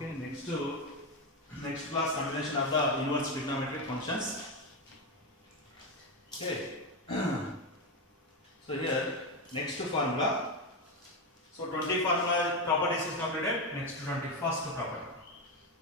Okay, next class combination of the inverse trigonometric functions. Okay. So here next formula. So 20 formula properties is completed. Next 21st property.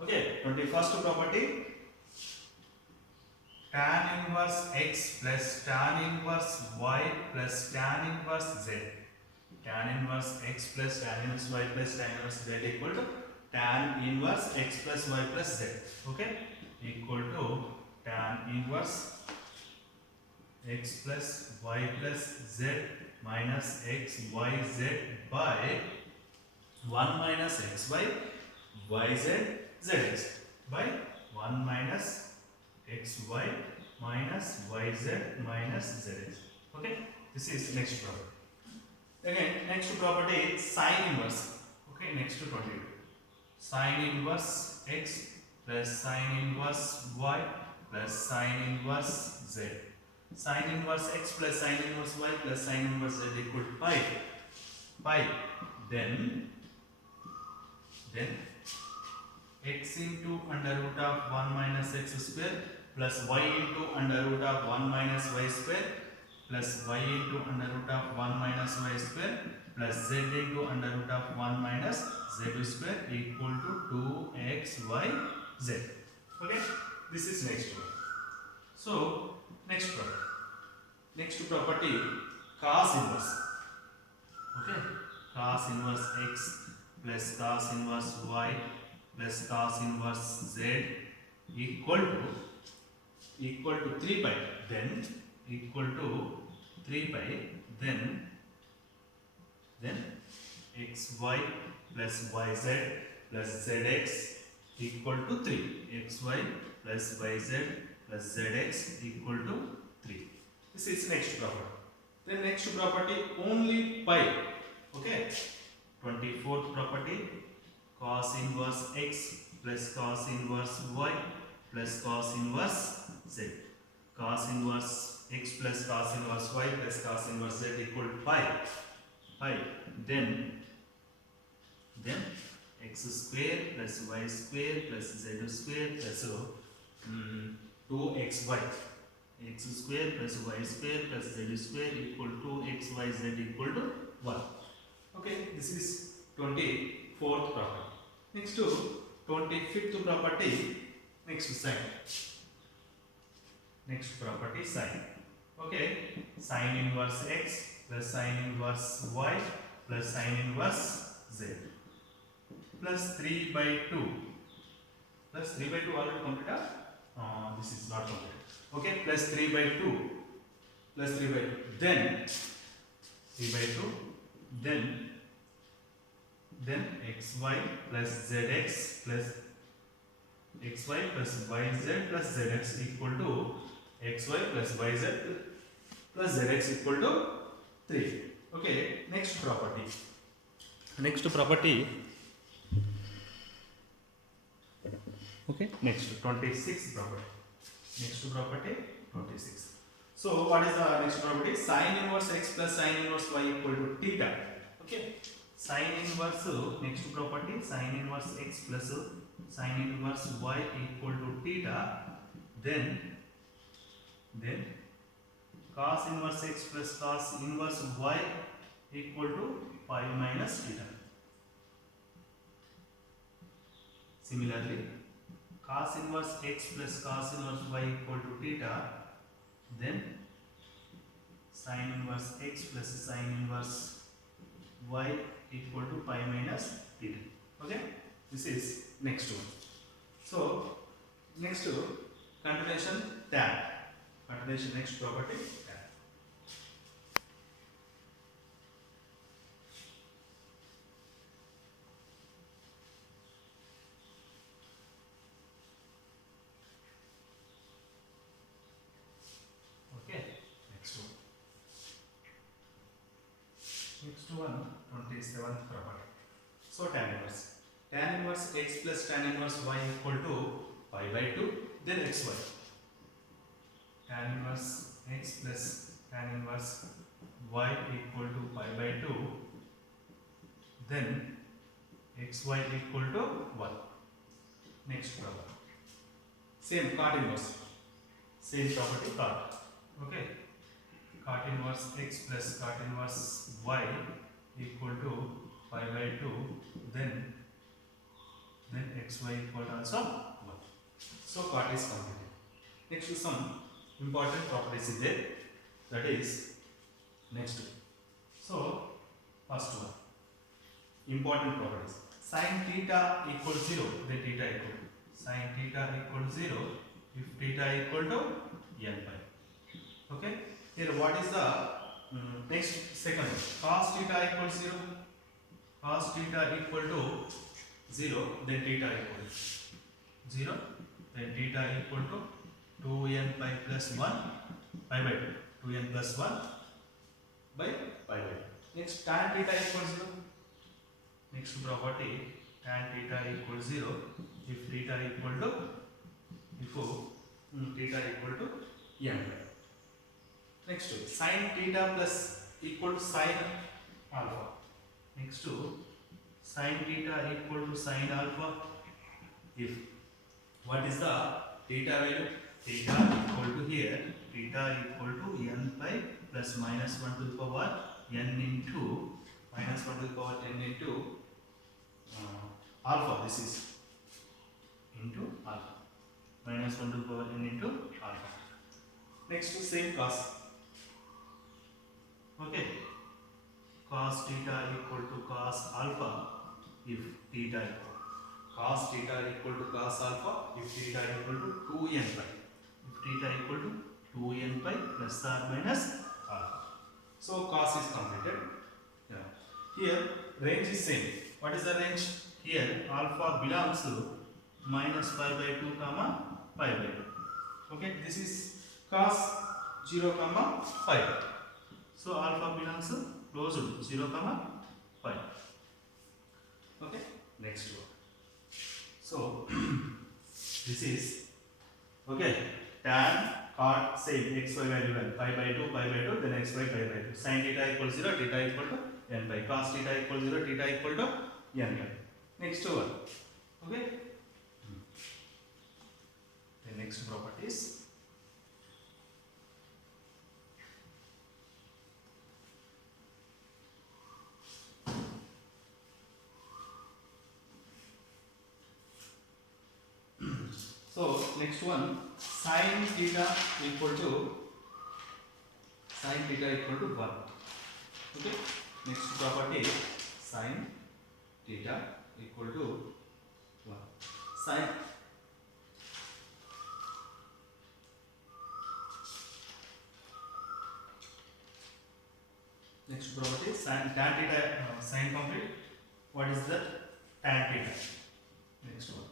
Okay, 21st property, tan inverse x plus tan inverse y plus tan inverse z. Tan inverse x plus tan inverse y plus tan inverse z equal to tan inverse x plus y plus z. Okay, equal to tan inverse x plus y plus z minus x y z by 1 minus x y y z z x by 1 minus x y minus y z minus z x. Okay, this is next property. Again, next property is sine inverse. Okay, next to 22. Sine inverse x plus sine inverse y plus sine inverse z. Sine inverse x plus sine inverse y plus sine inverse z equal to pi. Pi. Then x into under root of 1 minus x square plus y into under root of 1 minus y square plus y into under root of 1 minus y square plus z into under root of 1 minus z square equal to 2xy z. Okay, this is next one. So next property. Next property, cos inverse. Okay, cos inverse x plus cos inverse y plus cos inverse z equal to 3 pi. Then equal to 3 pi. Then xy plus yz plus zx equal to 3. xy plus yz plus zx equal to 3. This is next property. Then next property, only pi. Okay. 24th property, cos inverse x plus cos inverse y plus cos inverse z. Cos inverse x plus cos inverse y plus cos inverse z equal to pi. Then x square plus y square plus z square plus 2xy. X square plus y square plus z square equal to xyz equal to 1. Okay, this is 24th property. Next to 25th property, next sine. Next property, sine. Okay, sine inverse x plus sine inverse y plus sine inverse z plus 3 by 2 plus 3 by 2 already completed. This is not completed. Okay, plus 3 by 2 plus 3 by 2, then 3 by 2, then xy plus zx plus xy plus yz plus zx equal to xy plus yz plus zx equal to 3. Okay, next property. Okay, next 26th property. Next property 26. So what is the next property? Sine inverse x plus sine inverse y equal to theta. Okay, sine inverse, next property, sine inverse x plus sine inverse y equal to theta. Then cos inverse x plus cos inverse y equal to pi minus theta. Similarly, cos inverse x plus cos inverse y equal to theta, then sin inverse x plus sin inverse y equal to pi minus theta. Okay, this is next one. So next continuation, tan. Continuation, next property, tan. Next one, 27th property. So tan inverse. Tan inverse x plus tan inverse y equal to pi by 2, then xy. Tan inverse x plus tan inverse y equal to pi by 2, then xy equal to 1. Next problem. Same cot inverse. Same property cot. Okay. Cot inverse x plus cot inverse y equal to pi by 2. Then xy equal to also 1. So cot is completed. Next, some important properties is there. That is next. So first one, important properties. Sin theta equals 0, then theta equal to. Sin theta equals 0 if theta equal to n pi. Okay. Here what is the next second one? Cos theta equals 0. Cos theta equal to 0, then theta equal to 0, then theta equal to 2n pi plus 1 pi by 2. 2n plus 1 by pi by 2. Next, tan theta equals 0. Next property, tan theta equals 0 if theta equal to n pi. Next, sin theta plus equal to sin alpha. Next, sin theta equal to sin alpha if what is the theta value? Theta equal to here, theta equal to n pi plus minus 1 to the power n into minus 1 to the power n into alpha. This is into alpha. Minus 1 to the power n into alpha. Next, same cos. Okay. Cos theta equal to cos alpha if theta equal. Cos theta equal to cos alpha if theta equal to 2n pi. If theta equal to 2n pi plus or minus alpha. So cos is completed. Yeah. Here range is same. What is the range? Here alpha belongs to minus pi by 2 comma pi by 2. Okay. This is cos 0 comma pi. So alpha belongs to close to 0 comma pi. Okay. Next one. So this is okay. Tan cot same xy value pi by 2 then xy pi by 2. Sin theta equals 0, theta equal to n pi. Cos theta equals 0, theta equal to n pi. Next one. Okay. The next properties. So next one, sin theta equal to 1. Okay. Next property, sin theta equal to 1. Sin next property, sin tan theta sin complete. What is that? Tan theta. Next one.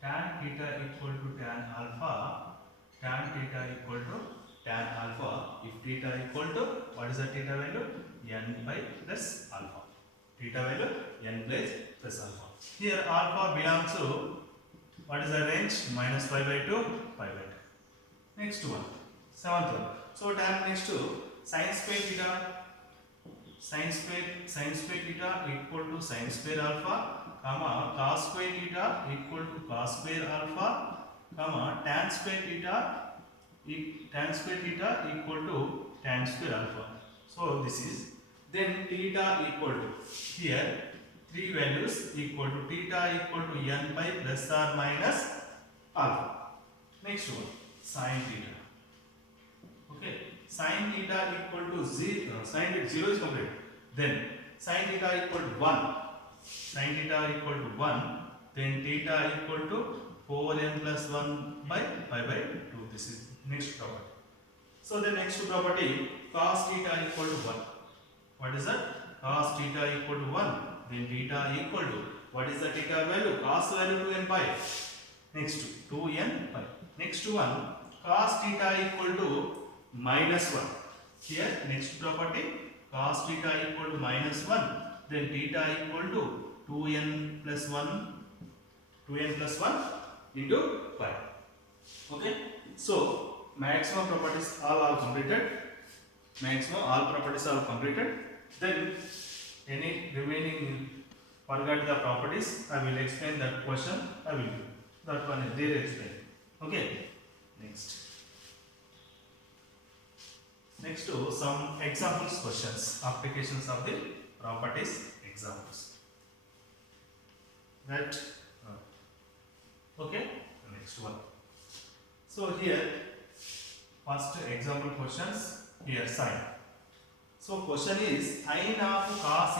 Tan theta equal to tan alpha. Tan theta equal to tan alpha if theta equal to what is the theta value? N by plus alpha. Theta value n plus alpha. Here alpha belongs to what is the range? Minus pi by 2 pi by 2. Next one, seventh one. So tan next to sin square theta. Sin square theta equal to sin square alpha. Cos square theta equal to cos square alpha, tan square theta equal to tan square alpha. So this is then theta equal to here three values equal to theta equal to n pi plus or minus alpha. Next one, sin theta. Okay, sin theta equal to 0. Sin theta 0 is complete. Then sin theta equal to 1. Sin theta equal to 1, then theta equal to 4n plus 1 by pi by 2. This is next property. So the next property, cos theta equal to 1. What is that? Cos theta equal to 1, then theta equal to what is the theta value? Cos value 2n pi. Next 2n pi. Next one, cos theta equal to minus 1. Here next property, cos theta equal to minus 1. Then theta equal to 2n plus 1 into pi. Okay. So maximum properties all are completed. Then any remaining forgot the properties, I will explain that question. I will do. That one is there explained. Okay. Next to some examples questions, applications of the properties examples. Right? Okay. Next one. So here, first example questions. Here sign. So question is sin of cos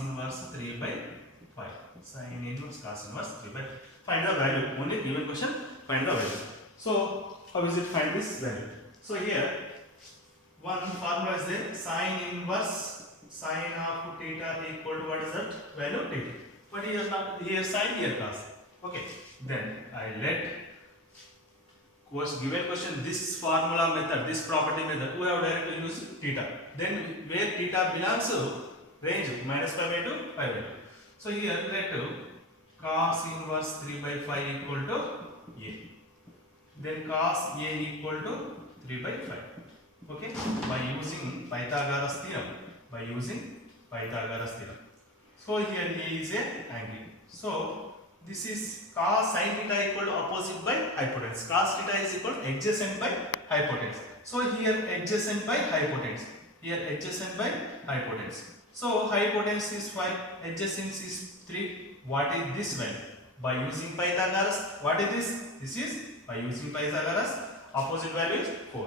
inverse 3 by 5. Sin inverse cos inverse 3 by 5. Find the value. Only given question, find the value. So how is it find this value? So here one formula is there, sin inverse sin of theta equal to what is that value theta. But here not here sin here cos. Okay. Then I let given question this formula method, this property method, we have directly use theta. Then where theta belongs to range minus pi by 2, pi by 2. So here let cos inverse 3 by 5 equal to a. Then cos a equal to 3 by 5. Okay, by using Pythagoras theorem. So here a is a angle. So this is cos sin theta equal to opposite by hypotenuse. Cos theta is equal to adjacent by hypotenuse. So here adjacent by hypotenuse. So hypotenuse is 5, adjacent is 3. What is this value? By using Pythagoras, what is this? This is by using Pythagoras, opposite value is 4.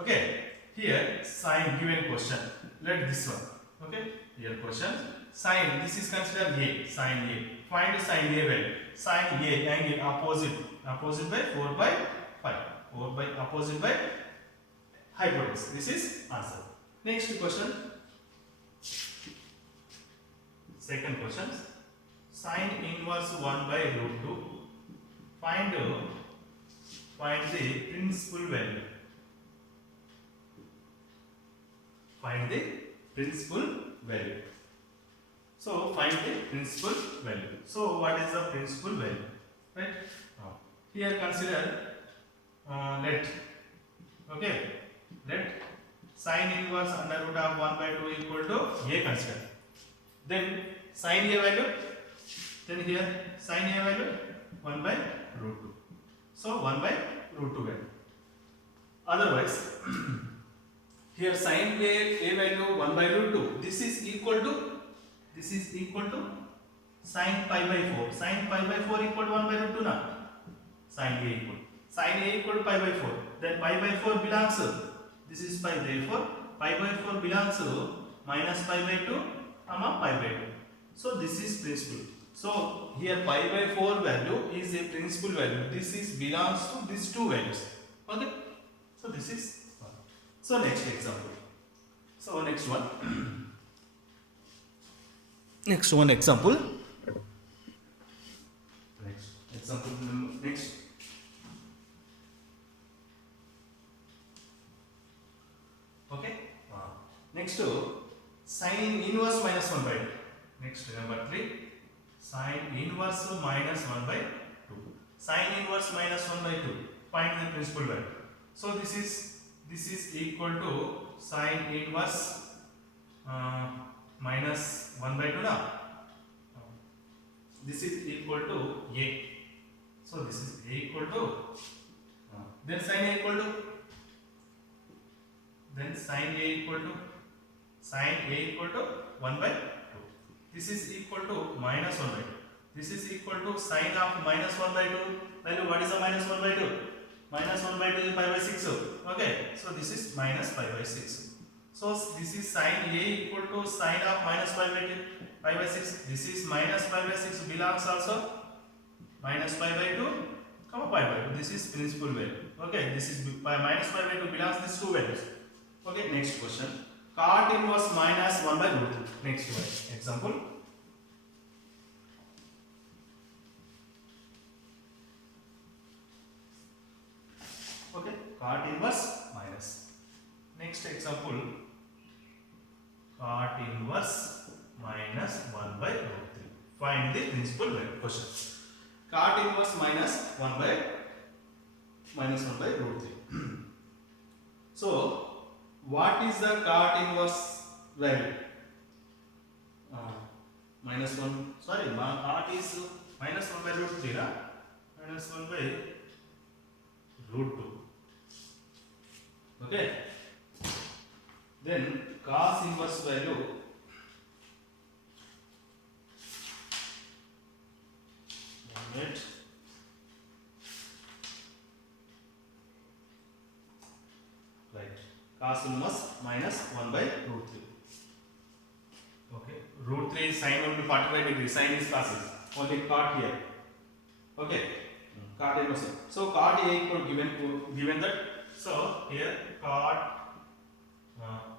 Okay. Here sin given question. Let this one. Okay. Here question. Sin, this is considered a, sin a. Find sin a value. Sin a angle opposite by 4 by 5. 4 by opposite by hypotenuse. This is answer. Next question. Second question. Sin inverse 1 by root 2. Find the principal value. Find the principal value. So find the principal value. So what is the principal value? Right? Here consider let sin inverse under root of 1 by 2 equal to a consider. Then sin a value. Then here sin a value 1 by root 2. So 1 by root 2 value. Otherwise here sin a value 1 by root 2. This is equal to sin pi by 4. Sin pi by 4 equal to 1 by root 2 na. Sin a equal to pi by 4. Then pi by 4 belongs to, this is pi, therefore pi by 4 belongs to minus pi by 2 comma pi by 2. So this is principal. So here pi by 4 value is a principal value. This is belongs to these two values. Okay. So this is one. So next example. So next one. Next one example. Next. Okay. Next to sin inverse minus 1 by 2. Next number 3. Sin inverse minus 1 by 2. Sin inverse minus 1 by 2. Find the principal value. So this is equal to sin inverse minus 1 by 2 now. This is equal to a. So this is a equal to then sin a equal to sin a equal to 1 by 2. This is equal to minus 1 by 2. This is equal to sin of minus 1 by 2 value. What is the minus 1 by 2? Minus 1 by 2 is pi by 6. Okay. So this is minus pi by 6. So this is sin a equal to sin of minus pi by 6. This is minus pi by 6 belongs also minus pi by 2 comma pi by 2. This is principal value. Okay. This is minus pi by 2 belongs these two values. Okay. Next question. Cot inverse minus 1 by root 3. Next one. Example. Okay. Cot inverse minus. Next example. Cot inverse minus 1 by root 3. Find the principal value. Question. Cot inverse minus 1 by root 3. So what is the cot inverse value? Minus 1. Sorry, cot is minus 1 by root 3 na? Minus 1 by root 2. Okay. Then cos inverse value right. Cos inverse minus 1 by root 3. Okay. Root 3 is sine only 45 degrees. Sine is cos is only cot here. Okay. Cot inverse. So cot A equal given that. So here cot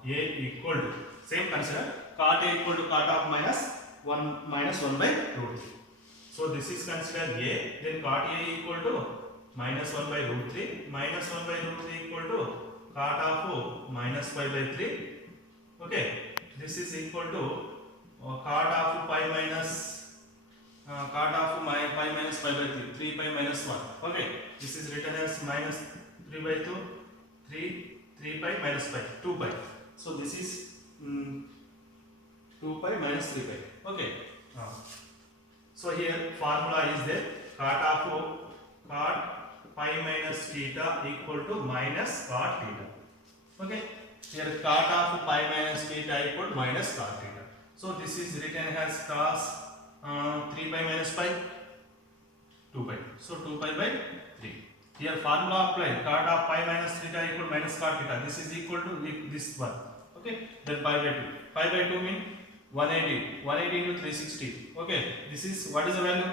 A equal to same consider cot A equal to cot of minus 1 by root 3. So this is considered A. Then cot A equal to minus 1 by root 3. Minus 1 by root 3 equal to cot of minus pi by 3. Okay. This is equal to cot of pi minus pi minus pi by 3. 3 pi minus 1. Okay. This is written as minus 3 by 2. 3 pi minus pi. 2 pi. So this is 2 pi minus 3 pi. Okay. So here formula is there. Cot pi minus theta equal to minus cot theta. Okay. Here cot of pi minus theta equal to minus cot theta. So this is written as cos 3 pi minus pi 2 pi. So 2 pi by 3. Here formula applied. Cot of pi minus theta equal to minus cot theta. This is equal to this one. Okay. Then pi by 2. Pi by 2 means 180. 180 into 360. Okay. This is what is the value?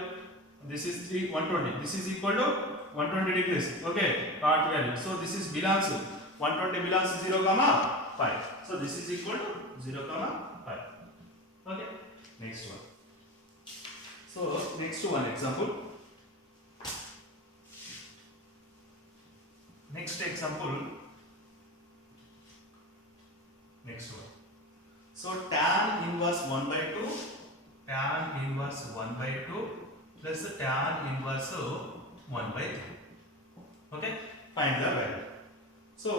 This is 120. This is equal to 120 degrees. Okay. Cot value. So this is belongs to 120 belongs to 0 comma pi. So this is equal to 0 comma pi. Okay. Next one. So next one example. Next example. Next one. So tan inverse 1 by 2. Tan inverse 1 by 2 plus tan inverse 1 by 3. Okay. Find the value. So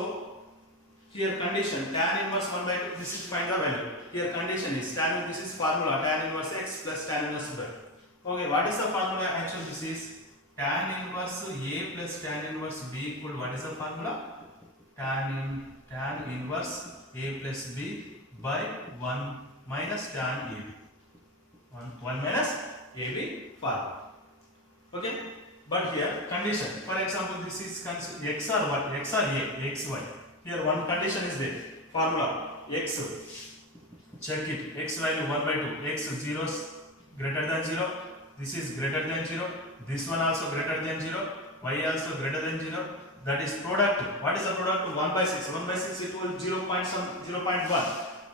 here condition tan inverse 1 by 2. This is find the value. Here condition is tan. This is formula tan inverse x plus tan inverse y. Okay. What is the formula? Actually, this is tan inverse a plus tan inverse b equal. What is the formula? Tan inverse a plus b by 1 minus tan ab. 1 minus ab formula. Okay. But here condition. For example, this is x or what? X or a, x, y. Here one condition is there. Formula x. Check it. X value 1 by 2. X 0 is greater than 0. This is greater than 0. This one also greater than 0. Y also greater than 0. That is product. What is the product? 1 by 6. 1 by 6 equal 0.1.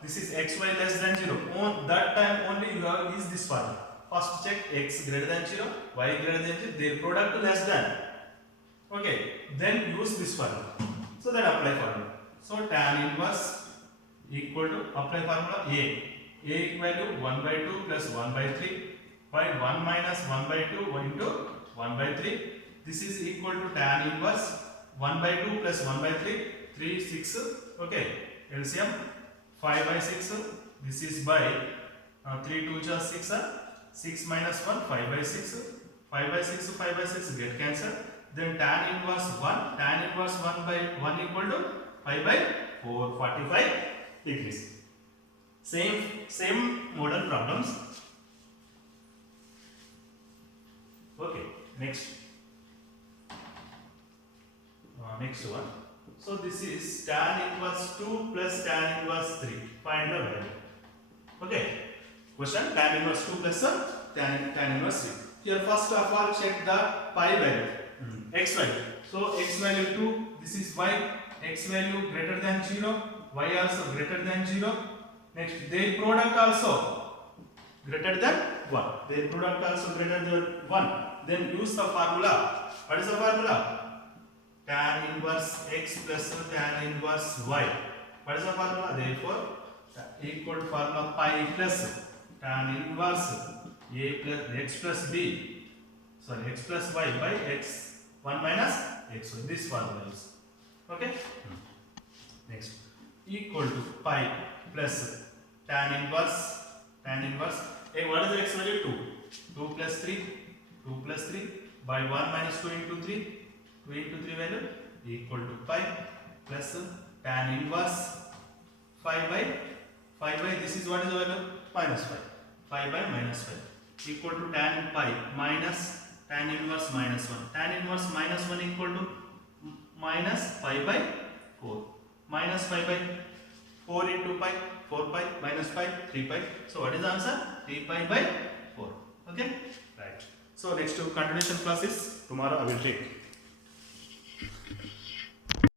This is xy less than 0. On that time only you have use this formula. First check x greater than 0, y greater than 0, their product less than. Okay, then use this formula. So then apply formula. So tan inverse equal to apply formula a. A value 1 by 2 plus 1 by 3 by 1 minus 1 by 2 into 1 by 3. This is equal to tan inverse 1 by 2 plus 1 by 3, 3, 6. Okay, LCM 5 by 6. This is by 3 2 just 6. 6 minus 1, 5 by 6. 5 by 6, 5 by 6 get cancelled. Then tan inverse 1. Tan inverse 1 by 1 equal to 5 by 4, 45 degrees. Same model problems. Okay, next one. So this is tan inverse 2 plus tan inverse 3. Find the value. Okay. Question tan inverse 2 plus tan inverse 3. Here first of all check the pi value. X value. So x value 2. This is y. X value greater than 0. Y also greater than 0. Next their product also greater than 1. Their product also greater than 1. Then use the formula. What is the formula? Tan inverse x plus tan inverse y. What is the formula? Therefore equal to formula pi plus tan inverse a plus x plus b. Sorry, x plus y by x 1 minus x. This formula is okay. Next equal to pi plus tan inverse. What is the x value? 2. 2 plus 3. 2 plus 3 by 1 minus 2 into 3, 2 into 3 value equal to pi plus tan inverse 5 by this is what is the value minus 5, 5 by minus 5 equal to tan pi minus tan inverse minus 1, tan inverse minus 1 equal to minus 5 by 4, minus 5 by 4 into pi, 4 pi minus pi, 3 pi. So what is the answer? 3 pi by 4. Okay, right. So next continuation class is tomorrow I will take.